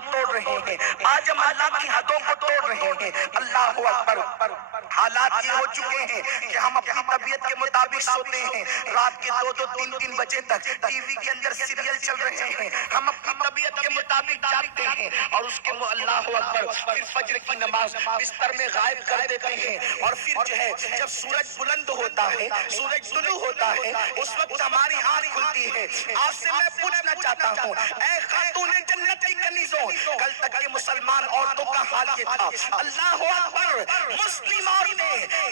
کو توڑ رہے ہیں، آج ہم اللہ کی حدوں کو توڑ رہے ہیں۔ اللہ اکبر۔ حالات یہ ہو چکے ہیں کہ ہم اپنی طبیعت کے مطابق سوتے ہیں، رات کے 2 3 بجے تک ٹی وی کے اندر سیریل چل رہے ہیں، ہم اپنی طبیعت کے مطابق جاگتے ہیں اور اس کے اللہ اکبر پھر فجر کی نماز بستر میں غائب کر دیتے ہیں، اور پھر جو ہے جب سورج بلند ہوتا ہے، سورج طلوع ہوتا ہے، اس وقت ہماری آنکھ کھلتی ہے۔ آپ سے میں پوچھنا چاہتا ہوں، اے خاتون جنت کی کنیزوں، کل تک کے مسلمان عورتوں کا حال یہ تھا، اللہ اکبر، مسلم عورتیں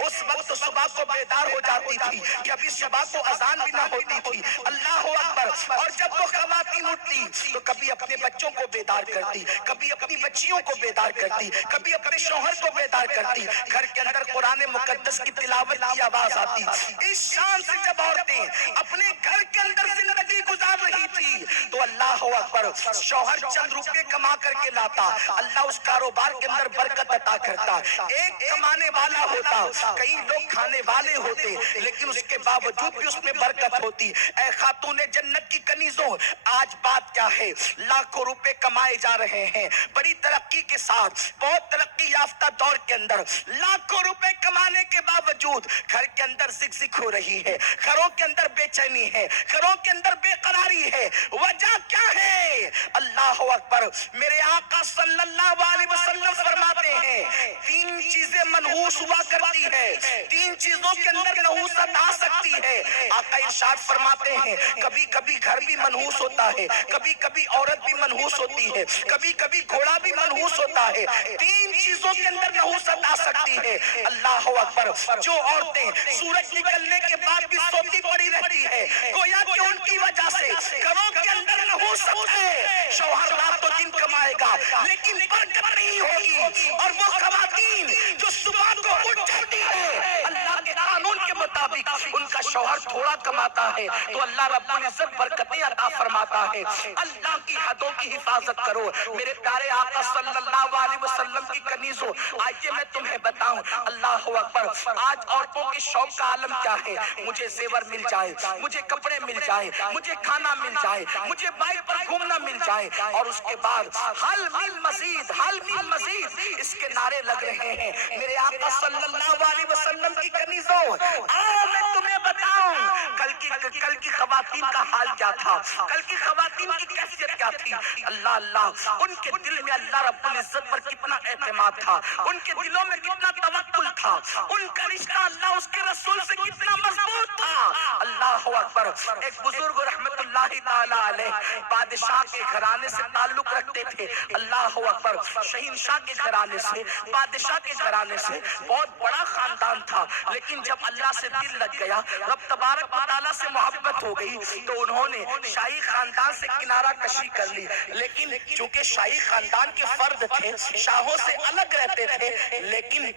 اس وقت صبح کو بیدار ہو جاتی تھی کہ ابھی صبح کو اذان بھی نہ ہوتی تھی، اللہ اکبر، اور جب وہ خواتین اٹھتی تو کبھی اپنے بچوں کو بیدار کرتی، کبھی اپنی بچیوں کو بیدار کرتی، کبھی اپنے شوہر کو بیدار کرتی، گھر کے اندر قرآن مقدس کی تلاوت کی آواز آتی۔ اس شان سے جب عورتیں اپنے گھر کے اندر زندگی گزار رہی تھی تو اللہ اکبر، شوہر چند روپے کما کر کے لاتا، اللہ اس کاروبار کے اندر برکت عطا کرتا، ایک کمانے والا ہوتا، کئی لوگ کھانے والے ہوتے، لیکن اس کے باوجود بھی اس میں برکت ہوتی۔ اے خاتون جنت کی کنیزوں، آج بات کیا ہے؟ لاکھوں روپے کمائے جا رہے ہیں بڑی ترقی کے ساتھ، بہت ترقی یافتہ دور کے اندر، لاکھوں روپے کمانے کے باوجود گھر کے اندر زک ہو رہی ہے، گھروں کے اندر بے چینی ہے، گھروں کے اندر بے قراری ہے۔ وجہ کیا ہے؟ اللہ اکبر، میرے آقا صلی اللہ علیہ وسلم فرماتے ہیں 3 چیزیں منحوس ہوا کرتی ہے، 3 چیزوں کے اندر نحوست آ سکتی ہے۔ آقا ارشاد فرماتے ہیں کبھی کبھی گھر بھی منحوس ہوتا ہے، کبھی کبھی عورت بھی منحوس ہوتی ہے، کبھی کبھی گھوڑا بھی منحوس ہوتا ہے، 3 چیزوں کے اندر نحوست آ سکتی ہے۔ اللہ اکبر، جو عورتیں سورج نکلنے کے بعد بھی سوتی پڑی رہتی ہے، گویا کہ ان کی وجہ سے گھروں کے اندر نحوست ہے، شوہر رات و دن کمائے گا لیکن برکت نہیں ہوگی، اور وہ خواتین جو صبح کو اٹھ جاتی ہے اللہ کے قانون کے مطابق ان کا شوہر تھوڑا کماتا ہے تو اللہ رب العزت برکتیں عطا فرماتا ہے۔ اللہ کی حدوں کی حفاظت کرو میرے پیارے آقا صلی اللہ علیہ وسلم کی کنیزوں۔ آئیے میں تمہیں بتاؤں، اللہ اکبر، آج عورتوں کے شوق کا عالم کیا ہے؟ مجھے زیور مل جائے، مجھے کپڑے مل جائے، مجھے کھانا مل جائے، مجھے بائک پر گھومنا مل جائے، اور اس کے بعد حل من مزید، حل من مزید، اس کے نعرے لگ رہے ہیں۔ میرے آقا صلی اللہ علیہ وسلم کی کنیزوں، آؤ میں تمہیں بتاؤں کل کی خواتین کا حال کیا تھا، کل کی خواتین کی کیفیت کیا تھی۔ اللہ اللہ، ان کے دل میں اللہ رب العزت پر کتنا اعتماد تھا، ان کے دلوں میں کتنا توکل تھا، ان کا رشتہ اللہ اس کے رسول سے کتنا مضبوط تھا۔ اللہ اکبر، ایک بزرگ رحمت اللہ تعالی علیہ بادشاہ کے گھرانے سے تعلق رکھتے تھے، اللہ اکبر، شہنشاہ کے گھرانے سے، بادشاہ کے گھرانے سے، بہت بڑا خاندان تھا، لیکن جب اللہ سے دل لگ گیا، رب تبارک و تعالیٰ سے محبت ہو گئی تو انہوں نے شاہی خاندان سے کنارہ کشی کر لی، لیکن چونکہ شاہی خاندان کے فرد تھے، شاہوں سے الگ رہتے تھے، لیکن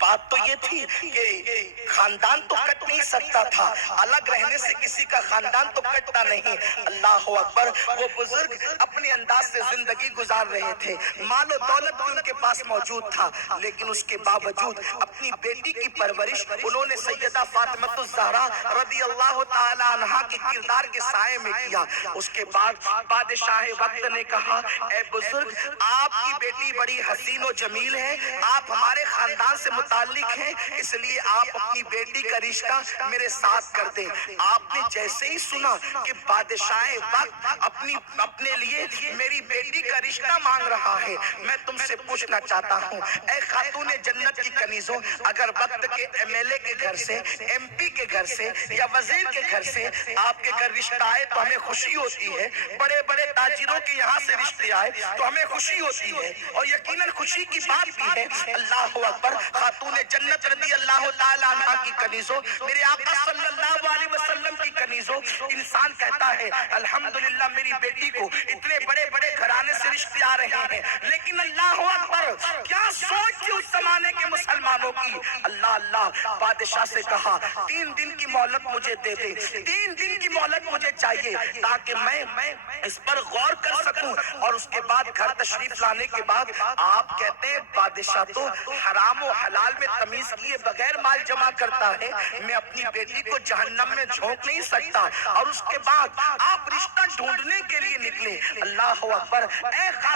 بات تو یہ تھی کہ خاندان تو کٹ نہیں سکتا تھا، الگ رہنے سے کسی کا خاندان تو کٹتا نہیں۔ اللہ اکبر، وہ بزرگ اپنے انداز سے زندگی گزار رہے تھے، مال و دولت بھی ان کے پاس موجود تھا، لیکن اس کے باوجود اپنی بیٹی کی پرورش انہوں نے سیدہ فاطمہ الزہرا رضی اللہ تعالی عنہا کے کردار کے سائے میں کیا۔ اس کے بعد بادشاہ وقت نے کہا اے بزرگ، آپ کی بیٹی بڑی حسین و جمیل ہے، آپ ہمارے خاندان سے متعلق ہیں، اس لیے آپ اپنی بیٹی کا رشتہ میرے ساتھ کر دیں۔ آپ نے جیسے ہی سنا کہ بادشاہ وقت اپنے لیے میری بیٹی کا رشتہ مانگ رہا ہے، میں تم سے پوچھنا چاہتا ہوں اے خاتون جنت کی کنیزوں، اگر وقت کے ایم ایل اے کے گھر سے، ایم پی کے گھر سے یا وزیر کے گھر سے آپ کے گھر رشتہ آئے تو ہمیں خوشی ہوتی ہے، بڑے بڑے تاجروں کے یہاں سے رشتے آئے تو ہمیں خوشی ہوتی ہے، اور یقیناً خوشی کی بات بھی ہے۔ اللہ اکبر، خاتون جنت رضی اللہ تعالی عنہ کی کنیزوں، میرے آقا صلی اللہ علیہ وسلم کی کنیزوں، انسان کہتا ہے الحمدللہ میری بیٹی کو اتنے بڑے بڑے گھرانے سے رشتے آ رہے ہیں، لیکن اللہ اکبر، کیا سوچ تھی اس زمانے کے مسلمانوں کی۔ اللہ اللہ، بادشاہ سے کہا 3 دن کی مہلت مجھے دے دے، 3 دن کی مہلت مجھے چاہیے تاکہ میں اس پر غور کر سکوں، اور اس کے بعد گھر تشریف لانے کے بعد آپ کہتے ہیں بادشاہ تو حرام و حلال میں تمیز کیے بغیر مال جمع کرتا ہے، میں اپنی بیٹی کو جہنم میں جھونک نہیں سکتا، اور اس کے بعد آپ رشتہ ڈھونڈنے کے لیے نکلے۔ اللہ اکبر، اے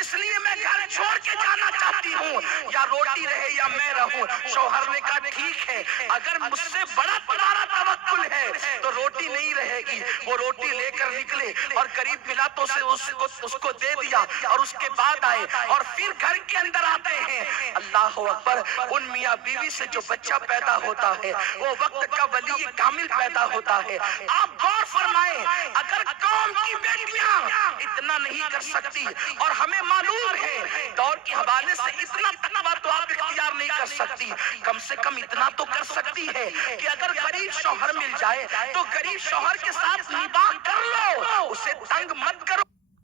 اس لیے میں گھر چھوڑ کے جانا چاہتی ہوں، یا روٹی رہے یا میں رہوں۔ شوہر نے کہا ٹھیک ہے، اگر مجھ سے بڑا تمہارا توکل ہے تو روٹی نہیں رہے گی۔ وہ روٹی لے کر نکلے اور قریب ملا تو اس کو دے دیا، اور اس کے بعد آئے اور پھر گھر کے اندر آتے ہیں۔ اللہ اکبر، ان میاں بیوی سے جو بچہ پیدا ہوتا ہے وہ وقت کا ولی کامل پیدا ہوتا ہے۔ آپ غور فرمائیں، اگر قوم کی بیٹیاں اتنا نہیں کر سکتی، اور ہمیں معلوم ہے دور کے حوالے سے اتنا تقویٰ تو آپ اختیار نہیں کر سکتی، کم سے کم اتنا تو کر سکتی ہے کہ اگر غریب شوہر مل جائے تو غریب شوہر کے ساتھ نباہ کر لو، اسے تنگ مت کرو۔